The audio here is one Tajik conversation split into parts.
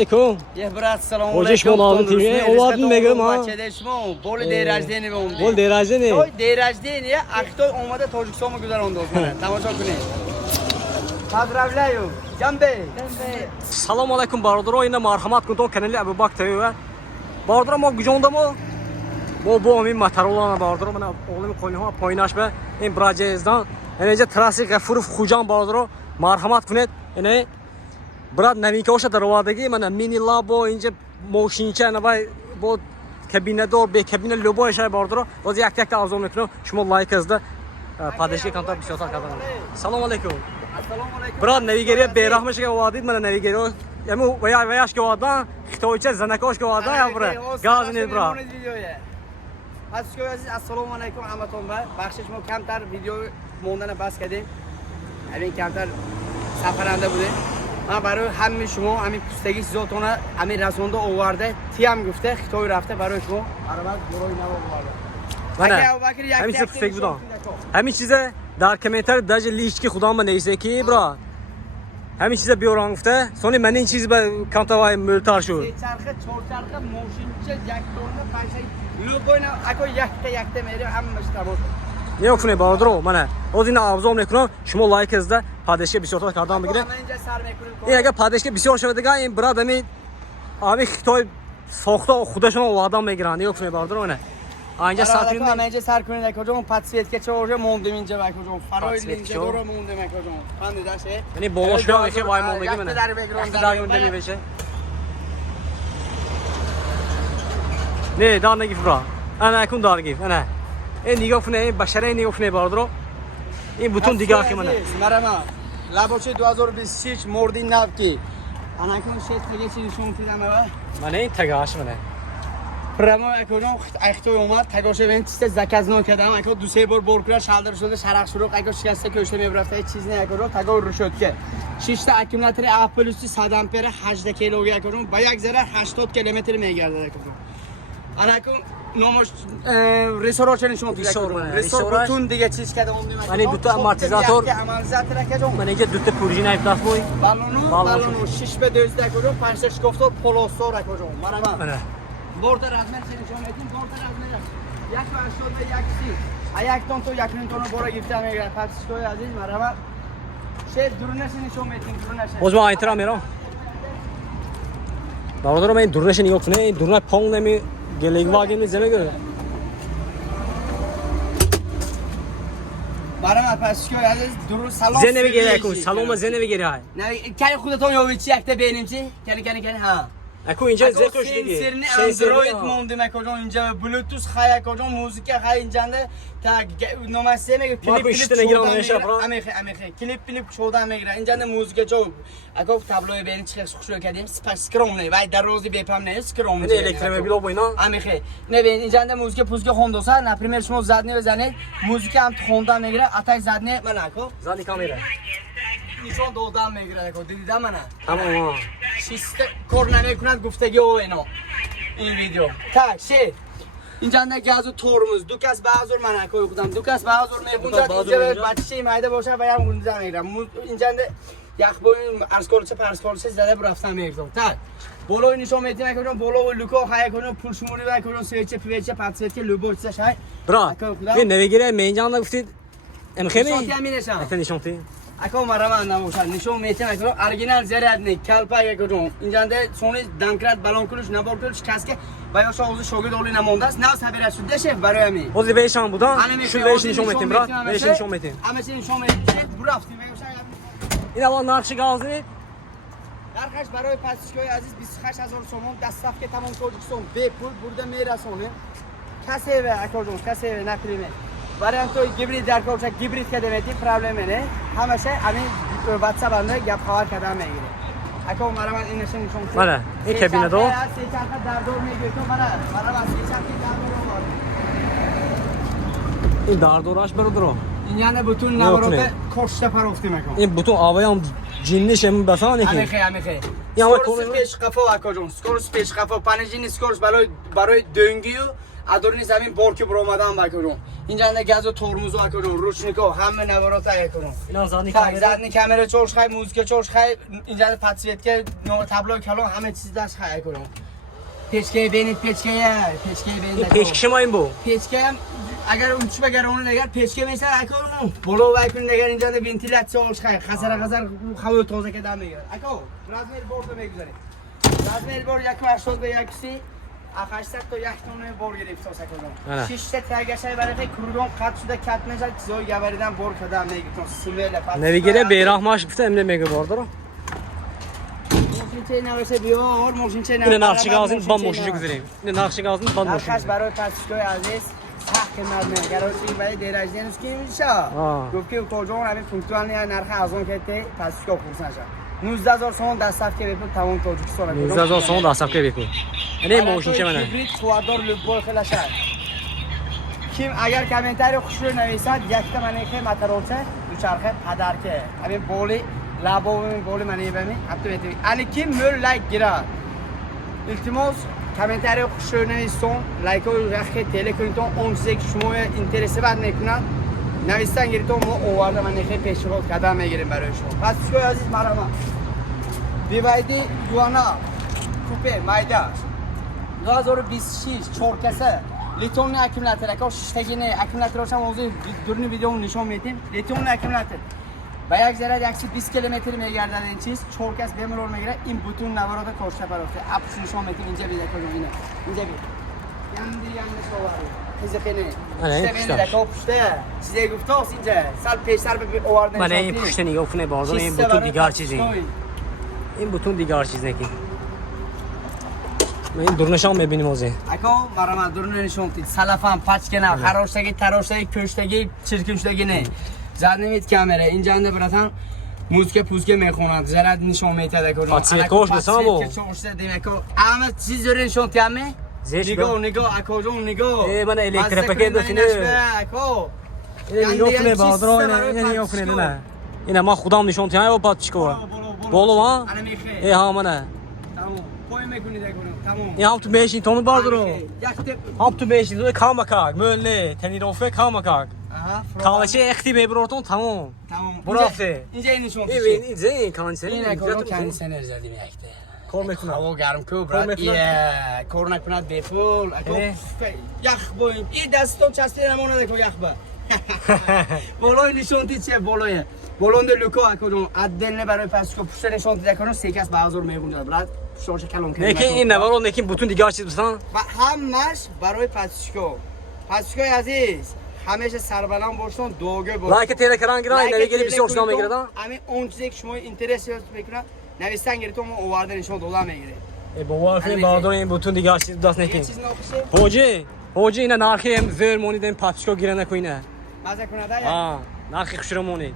Алейкум. Брат, салом Ходиш молодым тиме, овадын мегам ха. Бачеде шумо, боли день рождения мон. Бол день рождения. Той день рождения, а кто омада Тоджикистон гузарондо. Тамошо кунед. Поздравляю. Джамбе. Салом алейкум бародаро, ина мархамат кунтон канали Абубак ТВ. Бародаро мо гужондамо. Мо бо амин матаролана бародаро, мана оғлим қойниҳо поинаш ба ин браҷездан. Энеҷа траси Ғафуров хуҷан бародаро, мархамат кунед. Эне брат навикоша даровадаги мана мини лабо инҷа мошинча навай бо кабинадор бе кабина любой шай бародаро. Боз як-як арзон мекунам. Шумо лайк азда падеши камтар бисёртар кардан. Салом алейкум. Брат навигерия берахмашга вадид мана навигерия яму ваяш ки вадан хитойча занакош ки вадан я брат. Газни брат. Assalomu alaykum Amaton va baxshi shmo kamtar video mondana bas karding. Amin kamtar safaranda bude. من برای همه شما همین پوستگی زیادتونه همین رسانده آورده تیم گفته خطای رفته برای شما برابر برای نوا آورده همین چیز پوستگی بودم همین چیزه در کامنتر درجه لیست که خدا من نیسته کی برا همین چیزه بیارم گفته سونی من این چیز به کانتاوای ملتار شد چرخه چهارچرخه ماشینچه یک دونه پنج لوگوی نه اگه یکته میره همش تمام نیوفونه بادرو منه از این ابزار میکنم شما لایک ازده پادشی بسیار کردم بگیره این اگه پادشی بسیار شده دیگه این برات امی خطای ساخته خودشون آدم میگیرن نیوفونه بادرو منه اینجا سرکنید اینجا سرکنید کجا پاتسویت که چه موندم اینجا با کجا فرای اینجا دور موندم کجا فهمید داشه یعنی بالاش بیا میشه وای موندگی منه در موندگی بشه نه دار نگی فرا انا اكون دار گیف انا این نگاه کنه بشره نگاه کنه باردرو این بوتون دیگه که منه مرما لابوچه 2026 موردی ناو کی انا کن شیت دیگه چی نشون میدم من این تگاش منه پرما اکونم اختوی اومد تگاش ببین چیز زکزنا کردم اکو دو سه بار بورکلا شالدر شده شرق شروع اکو شکسته کشته میبرفته هیچ چیز نه اکو تگا رو شد که 6 تا اکومولاتور اپلوسی 100 آمپر 18 کیلوگرم اکو با یک ذره 80 کیلومتر میگرده اکو انا اکو نامش ریسورا چه نشون میده ریسورا بتون دیگه چیز کرده اون میاد من بوت آمورتیزاتور من اینجا دو تا پروژه نایب بوی بالونو 6 به 12 کجا 5 گفتار پولوسور کجا مرحبا برد رزمه چه نشون میدین برد رزمه یک فرشاد به یک سی یک تون تو یک تون برای گفته میگیره پس توی عزیز مرحبا چه درونش نشون میدین درونش باز ما اینترا میرم برادر من درونش نگاه کنه این درون پونگ نمی گلیگ واگن زنه گره برام پس که عزیز درون سلام زنه بگیره کن سلام زنه بگیره نه کی خودتون یه چی یک تا ببینیم چی کلی ها اكو اینجا زرتوش دیگه سرنی اندروید موندم کجا اینجا بلوتوث خای کجا موزیک خای اینجا تا نماسه میگه کلیپ شده میگیره اینجا موزیک جو اگه تابلو ببین چه خوشو کردیم سکرام نه وای در روزی بپم نه سکرام نه الکترومبیل و اینا امیخه نه ببین اینجا موزیک پوزیک خوندوسا نپریمر شما زدنی بزنید موزیک هم خوندا میگیره اتای زدنی من اکو زدی کامیره نشون دادم میگیره اکو دیدم من تمام شیسته کار نمیکند گفتگی او اینا این ویدیو tak şey اینجا گازو ترمز دو کس بازور من اکو خودم دو کس بازور میخونم اینجا بچه مایده باشه و هم گونجا میگیرم اینجا یک بوین ارسکولچه پرسکولچه زده برفتم میگیرم tak بالا نشون میدیم میکنم بالا و لوکو های کنم پول شموری میکنم سویچه پیوچه پاتسویت که لوبورچه شای برا این نمیگیره مینجان گفتید امخیمی نشون میدم نشون اکو مرا نموشن نشون میدم میکنم اورجینال زرد نه کلپا میکنم اینجا سونی دانکرات بالون کلش نبردش کاسکه باید شاوز شوگه دولی نمونده است نه سبیرش شده شف برای امی بازی بهشان بودن شو بهش نشون میدیم برات بهش نشون میدیم همه چی نشون میدیم برافتی میگوشن این الان نقش گاز نید درخش برای پاسچوی عزیز 28000 تومان دستاف که تمام توجیکسون به پول برده میرسونه کسی و اکوجون کسی و نپریمه برای تو گیبرید در کوچه گیبرید که دمیتی پرابلم نه همشه همین واتساپ اند گپ خبر کردن میگیره اکو مرا من این نشون ماله این کابینه دو سه چرخ در دور میگه تو مرا سه چرخ در دور این دار دوراش برادرو این یعنی بتون نوروبه کشته پرافتی میکنه این بتون آبایام جنیش هم بسانه که امیخه سکورس پیش قفا اکوجون سکورس پیش قفا پنجین سکورس برای دنگیو ادورنی زمین بار که برآمدن بکنم اینجا نه گاز و ترمز و کنم روشنیکو همه نوارات کنم اینا زدنی tak کامera. زدنی کامera چورش خای موزیک چورش خای اینجا پاتسیت که نو تابلو کلون همه چیز داشت خای کنم پیچکه بینید پیچکه بینید Peşkişi mi ayın bu? پیچکه هم اگر اون چه بگره اون نگر پیچکه میشه اکنون بلو وایکن نگر اینجا ونتیلاسیونش خای خسر هوا تازه که دم میگیره اکو رازمیر بورد میگذاریم رازمیر بورد 180 به 130 800 تا 1 تونه بور گرفت تا آره. سکردم 6 تا تگشای برای کردون قط شده کات میشه چیزای گوریدن بور کردم میگیتون سیمل پات Nevigere Beyrahmaş bifte emre mega vardır o. ماشین چه نوشه بیار ماشین چه Yine Nakşigaz'ın bamboşucu güzeleyim. Yine Nakşigaz'ın bamboşucu. نرخش برای پاسکوی عزیز سخت مردم گروسی برای دیراجدن است که میشه گفت که تو جون همین فونکتوال نه نرخ از اون که ته پاسکو پرسن شه 19000 سوم دستاف که بپو تمام توجیکستان 10000 son da asap ke beku. Ne motion ke mana. کبریت توادار لبول خلاص کیم اگر کامنتاری خوش رو نویسد یک تا منی که متروته دوچرخه پدر که همین بولی لابو بولی منی بمی حتی میتونی علی کیم مول لایک گیرا التماس کامنتاری خوش رو نویسون لایک و رخی تله کنیتون اون چیزی که شما اینترسی بد میکنن نویسن گیریتون ما اوارده منی که پیشرفت قدم میگیریم برای شما پس چیکار عزیز مرحبا بیوایدی دوانا کوپه مایداش 2026 چورکسه لیتون اکیمولاتور اکو شتگینه اکیمولاتورش هم موضوع دورنی ویدیو نشون میدیم لیتون اکیمولاتور با یک ذره 120 کیلومتر میگردن این چیز چورکس بمرور میگیره این بوتون نوارات کشته پرفته اپش نشون میدیم اینجا ویدیو کنیم اینجا بید یاندی سواری خیلی Ana پشته پشته چیزی گفته است اینجا سال پیشتر به اوارد Bana en puşta nigah ne bazı en butun digar çizin. این butun digar çizin ki. من دورنشان میبینیم اوزی. اکو برام دورن نشون تید سلفم پچکنه خراشتگی تراشتگی کشتگی چرکشتگی نه زد نمید کامره اینجا انده براتن موزیک پوزیک میخونند زرد نشون میتده کنم پاتسیت کوش بسام بو اما چیز داره نشون تیامه زیش نگاه اکو جون نگاه من الکتریک پاکت داشتینه اکو نگاه کنه بادرو اینه نگاه کنه نه اینه ما خودم نشون تیامه با پاتشکو بولو ها ای ها منه این هم تو 5 تون باردرو هم تو 5 تون کامکاک مله تنیروفه کامکاک کالچه اختی ببرورتون تمام برافته اینجا نشون این اینجا این کانسر این کارو کنسنر زدیم یکته کار میکنه هوا گرم کو برات کار نکند بفول یخ بویم این دستو چستی نمونه دکو یخ با بالای نشون تی چه بالای بالوند لوکو اکودون ادل برای پاسکو پشت نشون تی دکنو سیکاس بازار میگونجا برات شوش کلون کنه نکی این نوارو نکی بوتون دیگه چیز بسان همش برای پاسکو عزیز همیشه سربلند باشون دوگه باشون لایک تیره کران گرای نویگری بسیار شما میگیره همین اون چیزی که شما اینترسی میکنه نوشتن گیرتون اوارده نشون دولار میگیره ای بابا فیلم بادر این بوتون دیگه چیز دست نکین چیز ناخوشه هوجی اینا نرخی هم زرمونی دیم پاتشکو گیره نکنه مزه کنه یا نرخی خوشرمونی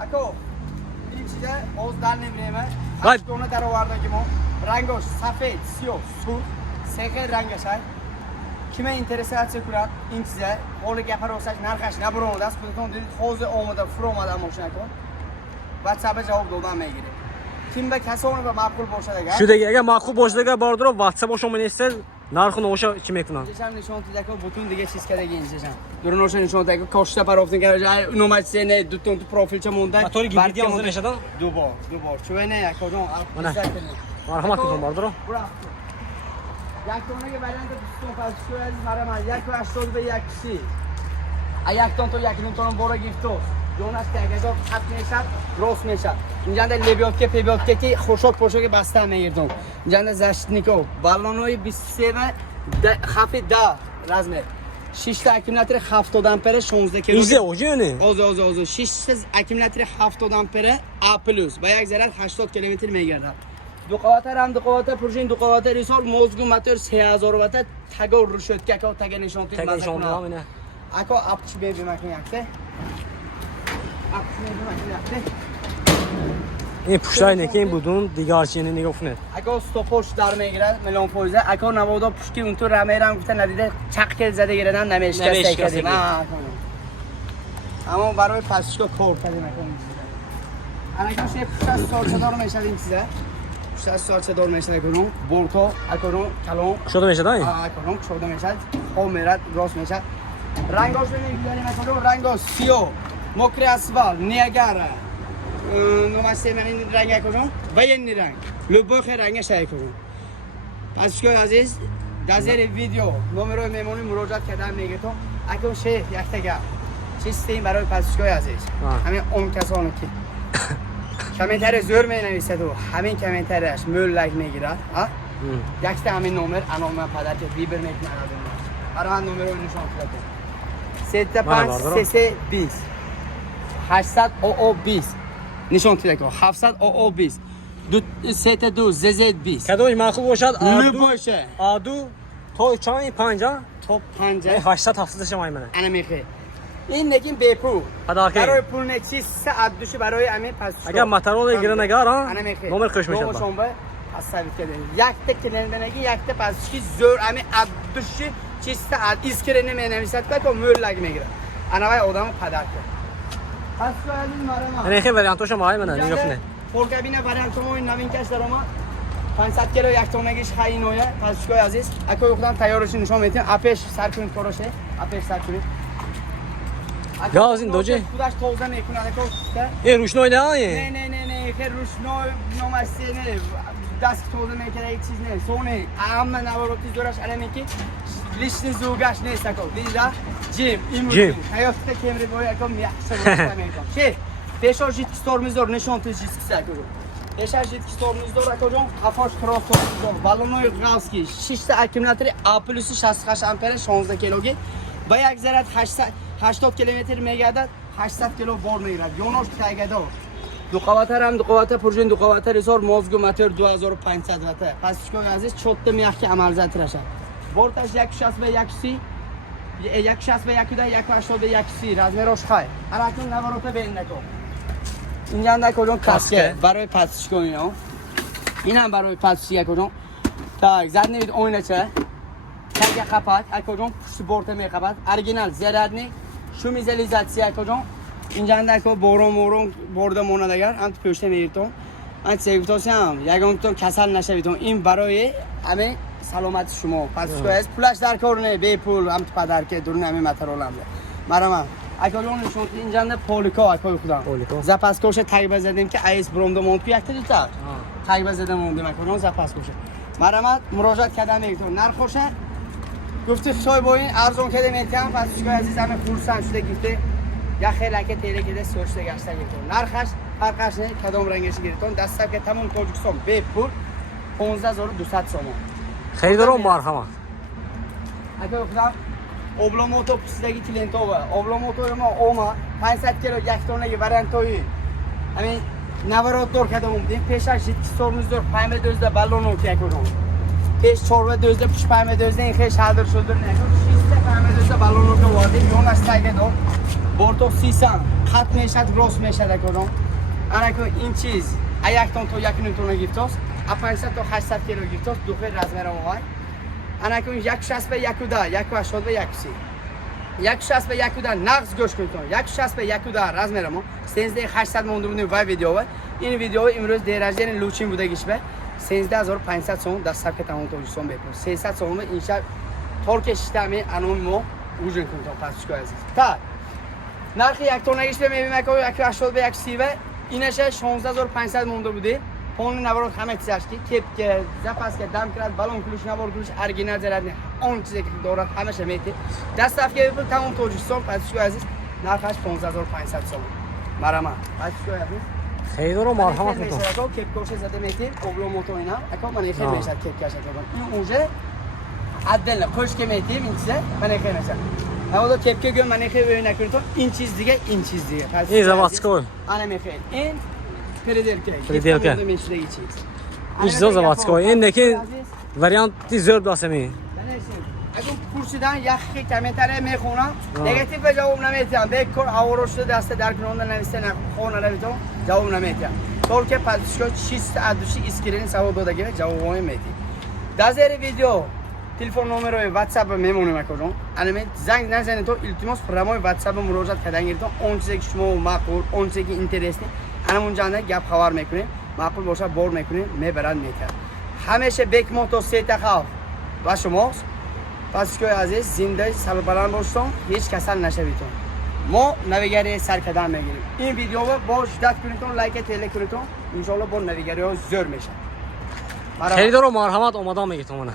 اکو این چیزه باز در نمیره باید اون در اوارده که ما رنگش سفید سیاه سرخ سه رنگش هست کime اینترسیت کنه این چیزه اول گپر واسش نرخش نبرون دست خودتون دیدید خوز اومده فرو اومده ماشین کن واتساپ جواب دادن میگیره کیم به کسانی به معقول باشه دیگه شو دیگه اگه معقول باشه دیگه باردرو واتساپ شما نیست نرخ نوشا چی میکنن چشم نشون دیگه که بوتون دیگه چیز کرده این چشم دور نوشا نشون دیگه کاشته پرافتن که نمره سه دو تا پروفایل چه مونده موتور گیری دیگه مونده نشدن دو بار چه نه یک کدوم مرحمت کنم باردرو یک تونه که برند دوستون پس شو از مرا یک و 80 به 1 سی یک تون تو یک تون بورا گیفتو دونش که اگه خط میشد راست میشد اینجا در لیبیات که پیبیات که خوشک پوشک بسته میگیردم اینجا در زشتنیکو بالونوی 23 خفی 10 رزمه 6 تا اکیمولاتور 70 آمپر 16 کیلو ایزه اوجونه اوز 6 اکیمولاتور 70 آمپر A+ با یک ضرر 80 کیلومتر میگرده دو قواتر پروژه دو قواتر ریسور موزگو ماتور 3000 وات تگو رو شد که اکو تگ نشون تید تگ نشون دادم نه اکو اپچ بیبی مکن یکته این پشتای نکی این بودون دیگه هرچی نگفت نه اکو استوپوش در میگیره میلان فوزه اکو نوادا پشتی اون تو رمیرم گفته ندیده چق کل زده گیردن نمیشکسته کردیم اما برای پسشکو کور کردیم اکو اکو شه پشت سال چدار میشد این چیزه 60 چه دور میشه کنم بورتو اکنون کلون شده میشه دایی؟ اکنون شده میشه خوب میرد راست میشه رنگاش ببینید مثلا رنگا سیاه مکر اسفال نیاگارا نماسته من این رنگ کنم و این رنگ لباخ رنگش کنم پس عزیز در زیر ویدیو نمره میمونی مراجعه کردن میگه تو اکنون شه یک تگه چیستیم برای پاسخگوی عزیز همین اون کسانی که کامنتر زور می نویسد و همین کامنترش مولک میگیرد یک تا همین نمر انام من پدر که بیبر میکنه برای من نمره رو نشان کنم 35 33 20 800 او 20 نشان کنم 700 او 20 32 زد 20 کدومش معقول باشد باشه آدو تو چای 50 تو 50 800 700 شما منه انا میخه این نگیم بیپو پداکه برای پول نه چیز ساعت دوش برای همین پس اگر مترول گیره نگار ها نمر خوش میشه نمر شما پس ثابت کردن یک تا کلندنگی یک تا پس کی زور همین عبدوش چیز ساعت اسکرین نمی‌نویسد که تو مول لگ میگیره انا وای آدم پدر کرد پس این مرا نه خیلی وریانتو شما منه نگفتنه فول کابینه وریانت ما این نوین کش در اومد 500 کیلو یک تونگیش خیلی نوعه پس شکوی عزیز اکو خودم تیارش نشون میدیم اپش سر کنید کاروشه اپش سر کنید گاز این دوجه خودش توزه میکنه اکو این روشنوی نه نه خیلی روشنوی نمسته نه دست توزه میکنه هیچ چیز نه سونه اما نواروتی دورش علمی که لیشن زوگش نیست اکو دیده جیم این حیاته کمری باید اکو میحسه میکنم چه پیشا جیت ستورمیزور نشون تو جیت اکو پیشا جیت ستورمیزور اکو جون افاش کراس ستورمیزور بالونوی غاوسکی 6 تا اکیمولاتور A+ 68 آمپر 16 کیلوگی با یک ذره 80 کیلومتر میگردد 800 کیلو بار میگیرد یونوش تایگده دو قواتر هم دو قواتر پروژه دو قواتر رسور موزگو موتور 2500 وات پس چیکار عزیز چوت میخ که عمل زد رشه بورتش 160 به 130 160 به 1 180 به 130 رزمروش خای حرکت نواروته بین نکو اینجا نکردم کاسکه برای پس چیکار اینا اینم برای پس چیکار کردم tak زد نید oyna چه تگ kapat اکوجون پشت بورت میخواد اورجینال زرد نی شو میزلیزاسیون اکوجون اینجا اندکو بورون برده مونه دیگر انت پشت میرتون انت سیگتوسیام یگانتون کسل نشویتون این برای همه سلامت شما پس کویس پولش در کار نه بی پول هم تو پدر که دورن همه مترول هم مرام اکوجون نشون اینجا اند پولیکا اکو خدا زپاس کوش تگ بزدیم که ایس بروندو مونت یک تا تگ بزدیم موندیم اکوجون زپاس کوش مرام مراجعه کردم میگم نرخوشه گفته سوی با این ارزون کده میتونم پس چیکار عزیز همه خورسان شده گفته یا خیلی که تیره کده سوشته گشته گفتون نرخش فرقش نه کدام رنگش گرفتون دستم که تمام توجکسون به پول 15200 تومان خیلی دارم مرحمت اگه خودم اوبلوموتو پسیدگی کلینتو و اوبلوموتو ما اوما 500 کیلو یک تونه ورانتوی همین نوارات دور کدام بودیم پیشش جیت سورمز دور پایمه دوزده بالونو که کنم پیش چوربه دوزده پیش پایمه دوزده این خیلی شادر شده نگو شیسته پایمه دوزده بالونو که وارده یون از تایگه دو بورتو 300 خط میشد گروس میشد کنم انا که این چیز یک تون تو یک نون گیفتاست 500 تا 800 کیلو گیفتاست دو خیلی رزمه رو ماهای انا که 160 به 1 180 به 160 به 1 نقص گوش کنید 160 به 1 رزمه رو 13800 موندونی و ویدیو این ویدیو امروز درجه لوچین بوده گیش به 13500 سوم دست که تمام توجه سوم بپرس 300 سوم این شب ترک شتمی انوم مو وجود کنید پس چیکار عزیز تا نرخ یک تونگیش به میبینم که 180 به 130 اینش 16500 مونده بوده پون نوارو همه چیزش که که زپاس که دم کرد بالون کلوش نوار کلوش اورجینال زرد نه اون چیزی که دورات همش میته دست که بپرس تمام توجه سوم پس چیکار عزیز نرخش 15500 سوم مرام پس چیکار عزیز خیلی دارم مرحمت میکنم کپ کوش زده میتین اوبلوموتو اینا اکو من خیلی میشد کپ کاش کنم این اونجا عدل کوش که میتیم این چیزه من خیلی میشد اما کپ که گم من خیلی ببین نکنید این چیز دیگه این چیز دیگه این زواتسکو انا میخوام این پریدلکه این زواتسکو این نکه وریانتی زرد باسمی اگه پرسیدن یخی کمتره میخونم نگاتیو جواب نمیدم به کار آوروش دست در کنون نوشته نخونه نمیتونم جواب نمیدم طور که پادشاه چیست ادوشی اسکرین سواد داده جواب میدی در زیر ویدیو تلفن نمره واتساپ میمونه میکنم انم زنگ نزنید تو التماس فرمای واتساپ مراجعه کردن گیرتون اون چیزی که شما معقول اون چیزی که اینترستی انا اونجا نه گپ خبر میکنیم معقول باشه بار میکنیم میبرن میتر. همیشه بک موتور سیت خواه و شماست. پس که عزیز زنده سربلند باشتون هیچ کسل نشویتون. ما نویگری سرکدن میگیریم. این ویدیو رو با شدت کنیتون لایک تله کنیتون انشالله با نویگری ها زور میشه. خیلی دارو مرحمت اومدم میگیتون منه